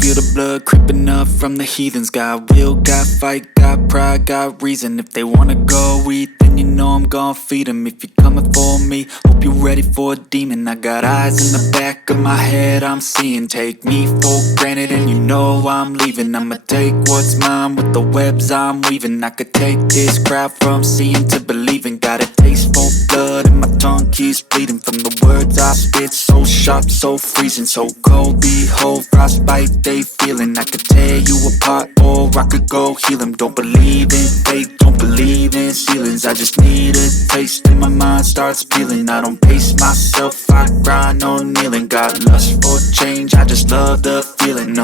feel the blood creeping up from the heathens. Got will, got fight, got pride, got reason. If they wanna go eat, then you know I'm gon' feed them. If you're coming for me, hope you're ready for a demon. I got eyes in the back of my head, I'm seeing. Take me for granted and you know I'm leaving. I'ma take what's mine with the webs I'm weaving. I could take this crowd from seeing to believing. Got a taste for blood and my tongue keeps bleeding from the words I spit. So sharp, so freezing, so cold. Behold, frostbite they feeling. I could tear you apart or I could go heal them. Don't believe in fate, don't believe in ceilings. I just need a taste and my mind starts peeling. I don't pace myself, I grind on kneeling. Got lust for change, I just love the feeling.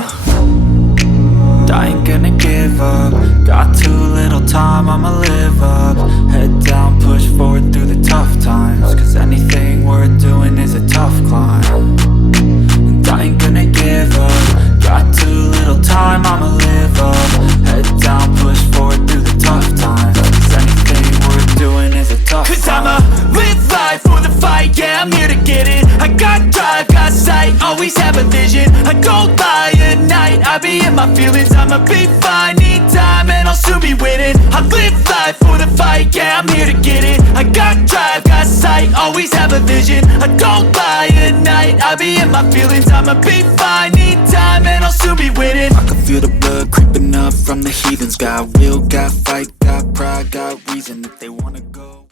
I ain't gonna give up. Got too little time, I'ma live up. Head down, push forward through the tough times. Cause anything worth doing is a tough climb. And I ain't gonna give up. Got too little time, I'ma live up. Head down, push forward through the tough times. Cause anything worth doing is a tough climb. Cause I'ma live life for the fight, yeah, I'm here to get it. I got drive, got sight, always have a vision. I don't lie at night, I be in my feelings. I'ma be fine, need time and I'll soon be winning. I live life for the fight, yeah, I'm here to get it. I got drive, got sight, always have a vision. I don't lie at night, I be in my feelings. I'ma be fine, need time and I'll soon be winning. I can feel the blood creeping up from the heathens. Got will, got fight, got pride, got reason. If they wanna go